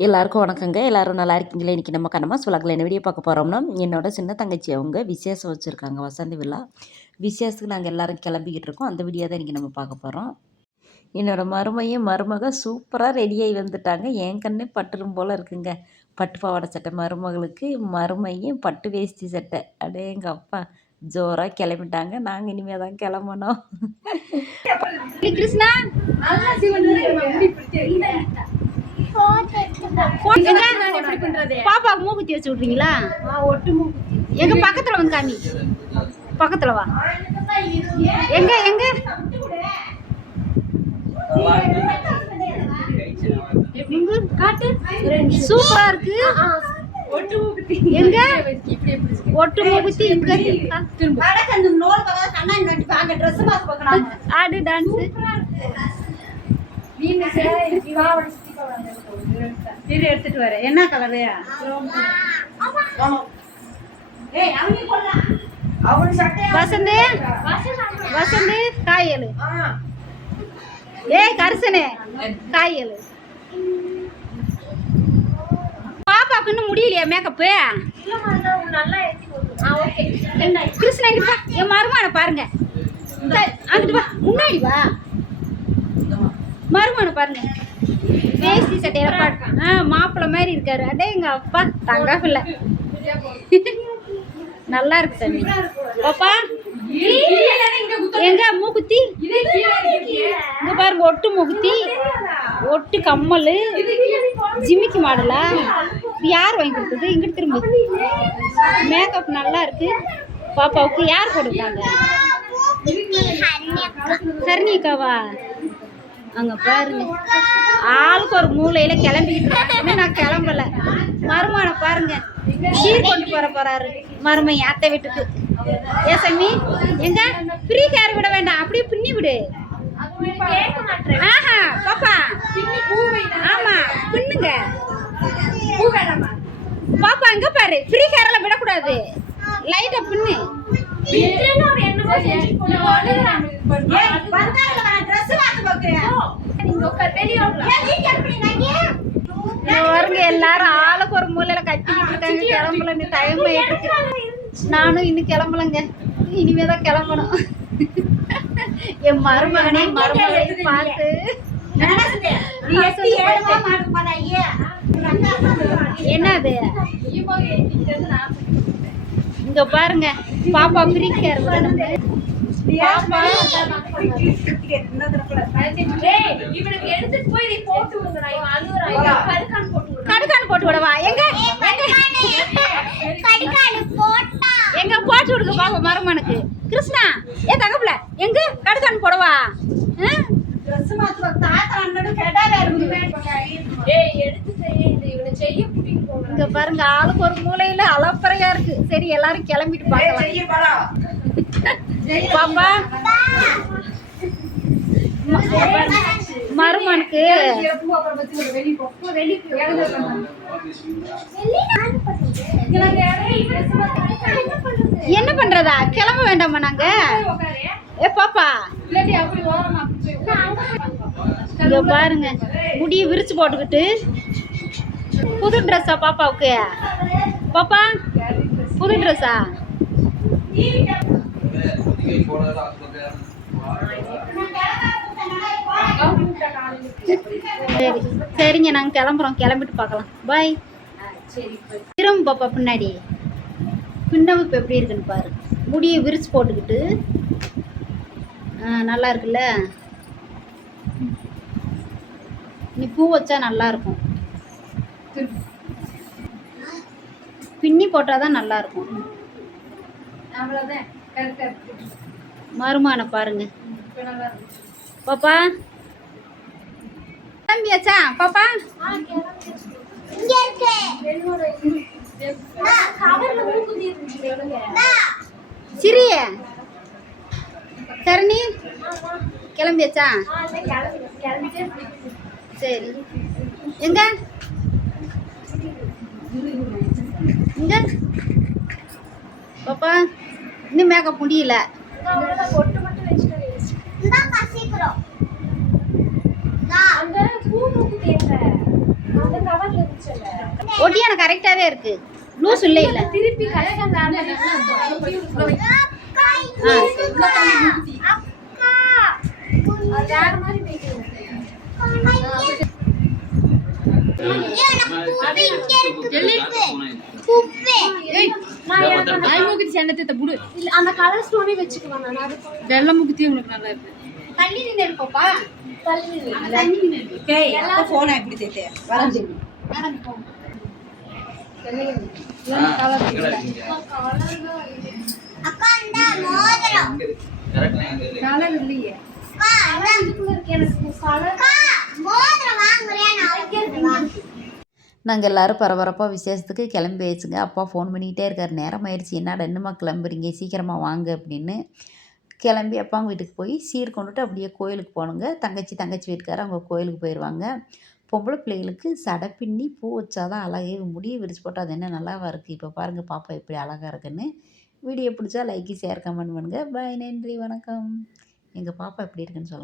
எல்லாருக்கும் வணக்கங்க. எல்லாரும் நல்லா இருக்கீங்களா? இன்றைக்கி நம்ம கண்ணம்மாஸ் விலாகில் என்ன வீடியோ பார்க்க போகிறோம்னா, என்னோட சின்ன தங்கச்சி அவங்க விசேஷம் வச்சுருக்காங்க, வசந்தி விழா. விசேஷத்துக்கு நாங்கள் எல்லோரும் கிளம்பிக்கிட்டு இருக்கோம். அந்த வீடியோ தான் இன்றைக்கி நம்ம பார்க்க போகிறோம். என்னோடய மருமக சூப்பராக ரெடியாகி வந்துட்டாங்க. என் கண்ணே பட்டுரும் போல் இருக்குங்க. பட்டு பாவாடை சட்டை மருமகளுக்கு, மருமையும் பட்டு வேஷ்டி சட்டை. அப்படியே எங்கள் அப்பா ஜோராக கிளம்பிட்டாங்க. நாங்கள் இனிமேல் தான் கிளம்பணும். கிருஷ்ணா பாப்பா மூக்குத்தி வச்சு விட்றீங்களா? எங்க பக்கத்துல வந்து காமி, பக்கத்துல வா. எங்க எங்க சூப்பரா இருக்கு. எங்க ஒட்டு மூக்குத்தி ஆடு டான்ஸ் எடுத்துட்டு வர. என்ன கலரு? வசந்தி வசந்தி காயலு. ஏய் கரிசனே காயலு. பாப்பாக்கு இன்னும் முடியலையா மேக்கப்பு? கிருஷ்ணா கிட்ட என் மருமான பாருங்க. அங்கிட்டு வா, முன்னாடி வா. மருமான பாருங்க, வேஷ்டி சட்டையில மாப்பிள்ளை மாதிரி இருக்காரு. அடே எங்க அப்பா தங்க பிள்ளை நல்லா இருக்கு தம்பி. பாப்பா எங்க மூக்குத்தி இங்க பாருங்க, ஒட்டு மூக்குத்தி, ஒட்டு கம்மல், ஜிமிக்கி மாடலா. யார் வாங்கி கொடுத்தது? இங்கிட்டு திரும்ப. மேக்கப் நல்லா இருக்கு. பாப்பாவுக்கு யார் கொடுத்தாங்க? ஹர்னிகாவா? அங்கே பாருங்க, ஆளுக்கு ஒரு மூலையில் கிளம்பிக்கிட்டு. நான் கிளம்பல. மருமான பாருங்க, சீர் கொண்டு போறாரு மருமையை அத்தை வீட்டுக்கு. ஏ சாமி, எங்க ஃப்ரீ கேர் விட வேண்டாம், அப்படியே பின்னி விடு. ஆஹா பாப்பா, ஆமா பின்னுங்க. பாப்பா எங்க பாரு, ஃப்ரீ கேரெல்லாம் விடக்கூடாது, லைட்டா பின்னு. வருங்க எல்லாரும் ஆளுக்கு ஒரு மூலையில கட்டிக்கிட்டு இருக்காங்க. கிளம்பல, நீ டைம் ஆயிட்டு. நானும் இன்னும் கிளம்பலங்க, இனிமேதான் கிளம்பணும். என் மருமகனையும் மருமகளையும் பார்த்து என்னது இங்க பாருங்க. பாப்பா ஃப்ரீ கேர் கடுக்கான் போட்டு விடவா? எங்க எங்க போட்டு விடுங்க பாப்பா மருமனுக்கு. கிருஷ்ணா ஏ தங்கப்புல, எங்க கடுக்கான் போடவா? இங்க பாருங்க, ஆளுக்கு ஒரு மூலையில அலப்பறையா இருக்கு. சரி எல்லாரும் கிளம்பிட்டு பார்க்கலாம். பாப்பா மருமனுக்கு என்ன பண்றதா? கிளம்ப வேண்டாமா நாங்க? ஏ பாப்பா இங்க பாருங்க, முடிய விரிச்சு போட்டுக்கிட்டு. புது ட்ரெஸ்ஸா பாப்பாவுக்கு? பாப்பா புது ட்ரெஸ்ஸா? சரி சரிங்க, நாங்கள் கிளம்புறோம். கிளம்பிட்டு பார்க்கலாம். பாய். திரும்ப பாப்பா பின்னாடி பின்னமும் எப்படி இருக்குன்னு பாரு. முடியை விரிச்சு போட்டுக்கிட்டு நல்லா இருக்குல்ல. நீ பூ வச்சா நல்லா இருக்கும். பின்னி போட்டாதான் நல்லா இருக்கும். மருமான பாருங்க. பாப்பா கிளம்பியாச்சா? பாப்பா சிறிய சரணி கிளம்பியாச்சா? சரி எங்க இங்க பாப்பா இன்னும் மேக்கப் முடியல. சீக்கிரம் அந்த பூ மூக்கு தேங்க அந்த கவர்ல ஒட்டியான கரெக்டாவே இருக்கு. லூஸ் இல்ல இல்ல. திருப்பி கரெக்டா நான் வேற மாதிரி மேய்க்கிறேன். அந்த கலர் ஸ்டோனே வச்சுக்கலாம். நான் அது வெள்ளை முகுத்தி உங்களுக்கு நல்லா இருக்கு. தள்ளி நின்று எடுப்போப்பா. தள்ளி நின்று போனா எப்படி தேத்தே வளைஞ்சு அக்கா இந்த மோதிரம் கலர் இல்லையே. எனக்கு கலர் மோதிரம் வாங்குறேன் நான் வைக்கிறேன். நாங்கள் எல்லோரும் பரபரப்பாக விசேஷத்துக்கு கிளம்பியாச்சுங்க. அப்பா ஃபோன் பண்ணிக்கிட்டே இருக்கார், நேரம் ஆயிடுச்சு, என்னடா இன்னுமா கிளம்புறீங்க, சீக்கிரமாக வாங்க அப்படின்னு. கிளம்பி அப்பாங்க வீட்டுக்கு போய் சீர் கொண்டுட்டு அப்படியே கோயிலுக்கு போகணுங்க. தங்கச்சி வீட்டுக்காரர் அவங்க கோயிலுக்கு போயிடுவாங்க. பொம்பளை பிள்ளைகளுக்கு சடை பின்னி பூ வச்சாதான் அழகே, முடியை விரிச்சு போட்டால் அது என்ன நல்லாவா இருக்குது. இப்போ பாருங்கள் பாப்பா எப்படி அழகாக இருக்குன்னு. வீடியோ பிடிச்சா லைக்கு ஷேர் கமெண்ட் பண்ணுங்கள். பாய், நன்றி, வணக்கம். எங்கள் பாப்பா எப்படி இருக்குன்னு சொல்லுங்கள்.